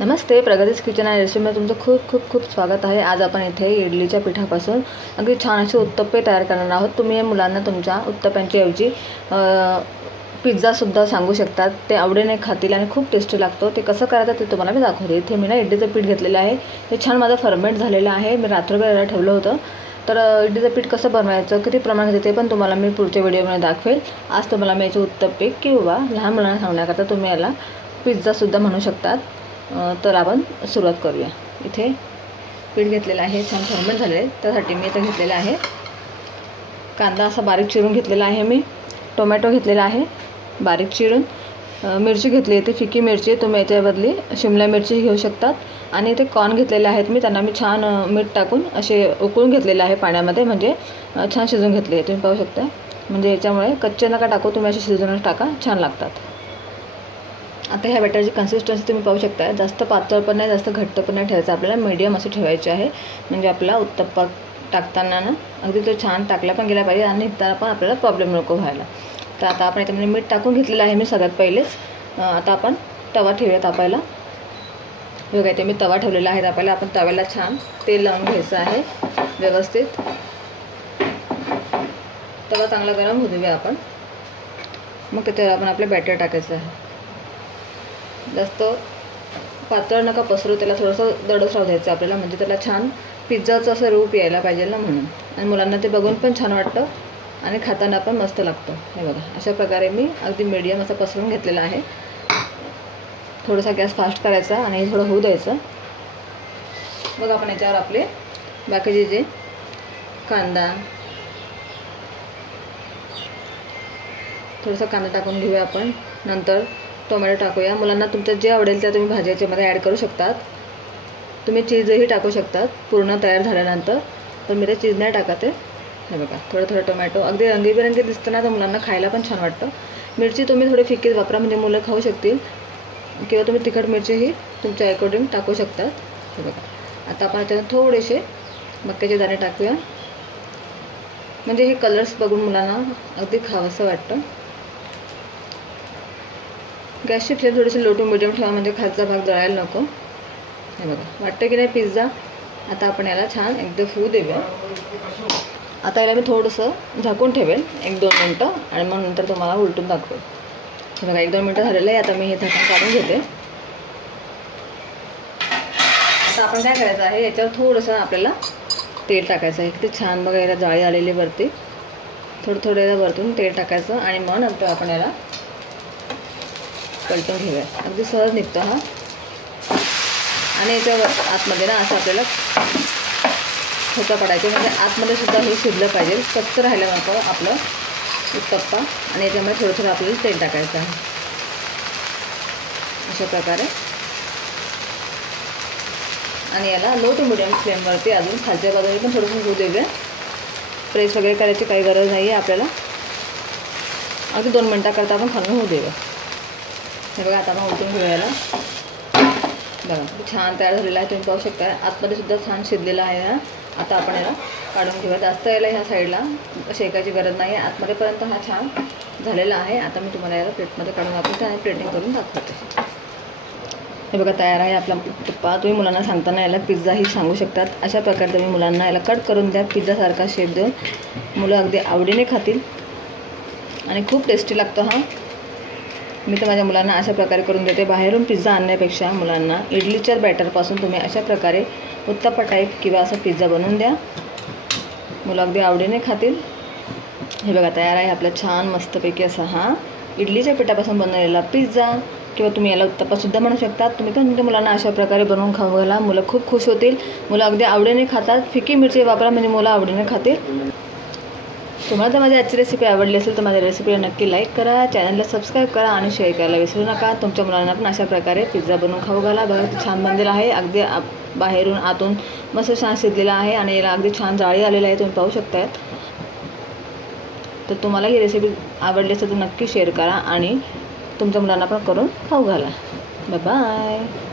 नमस्ते, प्रगतीज kitchen आणि रेसिपीमध्ये तुमचं खूप खूप खूप स्वागत आहे। आज आपण इथे इडलीच्या पिठापासून अगदी छान असे उत्तप्पे तयार करणार आहोत। तुम्ही मुलांना तुमच्या उत्तप्प्यांच्या ऐवजी पिझ्झासुद्धा सांगू शकतात, ते आवडीने खातील आणि खूप टेस्टी लागतो। ते कसं करायचं ते तुम्हाला मी दाखवते। इथे मी इडलीचं पीठ घेतलेलं आहे, हे छान माझं फर्मेंट झालेलं आहे। मी रात्रभर ठेवलं होतं। तर इडलीचं पीठ कसं बनवायचं, किती प्रमाण घेते ते पण तुम्हाला मी पुढच्या व्हिडिओमध्ये दाखवेल। आज तुम्हाला मी याचे उत्तप्पे किंवा लहान मुलांना सांगण्याकरता तुम्ही याला पिझ्झासुद्धा म्हणू शकतात। तर आपण सुरुवात करूया। इथे पीठ घेतलेलं आहे, छान फर्मेंट झाले आहे। त्यासाठी मी इथे घेतलेला आहे कांदा असा बारीक चिरून घेतलेला आहे। मी टोमॅटो घेतलेला आहे बारीक चिरून। मिरची घेतली आहे, ती फिकी मिरची, तुम्ही याच्या बदली शिमला मिरची घेऊ शकतात। आणि इथे कॉर्न घेतलेले आहेत मी, त्यांना मी छान मीठ टाकून असे उकळून घेतलेले आहे पाण्यामध्ये, म्हणजे छान शिजवून घेतले। तुम्ही पाहू शकता, म्हणजे याच्यामुळे कच्चे नका टाकू, तुम्ही असे शिजवून टाका, छान लागतात। आता ह्या बॅटरची कन्सिस्टन्सी तुम्ही पाहू शकता, जास्त पातळ पण नाही जास्त घट्ट पण नाही ठेवायचं, आपल्याला मीडियम असे ठेवायचे आहे। म्हणजे आपला उत्तप्पा टाकताना ना अगदी तो छान टाकला पण गेला पाहिजे आणि इथं पण आपल्याला प्रॉब्लेम नको व्हायला। तर आता आपण याच्यामध्ये मीठ टाकून घेतलेलं आहे मी सगळ्यात पहिलेच। आता आपण तवा ठेवूया तापायला। बघा इथे मी तवा ठेवलेला आहे तापायला। आपण तव्याला छान तेल लावून घ्यायचं आहे व्यवस्थित। तवा चांगला गरम होऊ देऊया आपण, मग त्याच्यावर आपण आपलं बॅटर टाकायचं आहे। जास्त पातळ नका पसरू, त्याला थोडंसं दडच राहू द्यायचं आपल्याला, म्हणजे त्याला छान पिझ्झाचं असं रूप यायला पाहिजे ना, म्हणून। आणि मुलांना ते बघून पण छान वाटतं आणि खाताना पण मस्त लागतं। हे बघा अशा प्रकारे मी अगदी मीडियम असं पसरून घेतलेलं आहे। थोडासा गॅस फास्ट करायचा आणि हे थोडं होऊ द्यायचं। मग आपण याच्यावर आपले बाकीचे जे कांदा, थोडासा कांदा टाकून घेऊया आपण, नंतर टोमॅटो टाकूया। मुलांना तुमचं जे आवडेल ते तुम्ही भाज्याच्यामध्ये ॲड करू शकतात। तुम्ही चीजही टाकू शकतात पूर्ण तयार झाल्यानंतर, पण मी ते चीज नाही टाकत आहे। हे बघा थोडं थोडं टोमॅटो अगदी रंगीबेरंगी दिसतं ना, तर मुलांना खायला पण छान वाटतं। मिरची तुम्ही थोडी फिकीच वापरा, म्हणजे मुलं खाऊ शकतील, किंवा तुम्ही तिखट मिरचीही तुमच्या अकॉर्डिंग टाकू शकतात। हे बघा आता आपण याच्यात थोडेसे मक्याचे दाणे टाकूया, म्हणजे हे कलर्स बघून मुलांना अगदी खावंसं वाटतं। गॅसची फ्लेम थोडीशी लो टू मिडियम ठेवा, म्हणजे खालचा भाग जळायला नको। हे बघा वाटतं की नाही पिझ्झा। आता आपण याला छान एकदम होऊ देऊया। आता याला मी थोडंसं झाकून ठेवेल 1-2 मिनटं, आणि मग नंतर तुम्हाला उलटून दाखवेल। हे बघा 1-2 मिनटं झालेलं आहे। आता मी हे झाकण काढून घेते। आता आपण काय करायचं आहे, याच्यावर थोडंसं आपल्याला तेल टाकायचं आहे। किती छान बघा याला जाळी आलेली वरती, थोडं थोडं याला वरतून तेल टाकायचं आणि मग नंतर आपण याला पलटून घेऊया। अगदी सहज निघतो हा। आणि याच्यावर आतमध्ये ना असं आपल्याला खोटं पडायचं, म्हणजे आतमध्ये सुद्धा हे शिजलं पाहिजे, कच्चं राहायला नको आपलं उत्तप्पा। आणि याच्यामध्ये थोडं थोडं आपल्याला तेल टाकायचं आहे अशा प्रकारे। आणि याला लो टू मिडियम फ्लेमवरती अजून खालच्या बाजूने पण थोडंसं होऊ देऊया। प्रेस वगैरे करायची काही गरज नाही आहे आपल्याला, अगदी 2 मिनटाकरता आपण खालून होऊ देऊया। हे बघा आता आपण उलटून घेऊया याला। बघा छान तयार झालेला आहे, तुम्ही पाहू शकता। आतमध्ये सुद्धा छान शिजलेला आहे हा। आता आपण याला काढून घेऊया। जास्त याला ह्या साईडला शेकायची गरज नाही आहे, आतमध्येपर्यंत हा छान झालेला आहे। आता मी तुम्हाला याला प्लेटमध्ये काढून दाखवते आणि प्लेटिंग करून दाखवते। हे बघा तयार आहे आपला उत्तप्पा। तुम्ही मुलांना सांगताना याला पिझ्झाही सांगू शकतात। अशा प्रकारे तुम्ही मुलांना याला कट करून द्या, पिझ्झासारखा शेप देऊन, मुलं अगदी आवडीने खातील आणि खूप टेस्टी लागतो हा। मी तर माझ्या मुलांना अशा प्रकारे करून देते। बाहेरून पिझ्झा आणण्यापेक्षा मुलांना इडलीच्या बॅटरपासून तुम्ही अशा प्रकारे उत्तप्पा टाईप किंवा असा पिझ्झा बनवून द्या, मुलं अगदी आवडीने खातील। हे बघा तयार आहे आपला छान मस्तपैकी असा हा इडलीच्या पिठापासून बनवलेला पिझ्झा, किंवा तुम्ही याला उत्तप्पासुद्धा म्हणू शकतात। तुम्ही पण तुमच्या मुलांना अशा प्रकारे बनवून खाऊ घाला, मुलं खूप खुश होतील, मुलं अगदी आवडीने खातात। फिकी मिरची वापरा, म्हणजे मुलं आवडीने खातील। तुम्हाला जर माझी आजची रेसिपी आवडली असेल तर माझ्या रेसिपीला नक्की लाईक करा, चॅनलला सबस्क्राईब करा आणि शेअर करायला विसरू नका। तुमच्या मुलांना पण अशा प्रकारे पिझ्झा बनवून खाऊ घाला। बघा किती छान बनलेला आहे, अगदी बाहेरून आतून मस्त छान शिजलेला आहे आणि याला अगदी छान जाळी आलेली आहे, तुम्ही पाहू शकता। तर तुम्हाला ही रेसिपी आवडली असेल तर नक्की शेअर करा आणि तुमच्या मुलांना पण करून खाऊ घाला। Bye bye.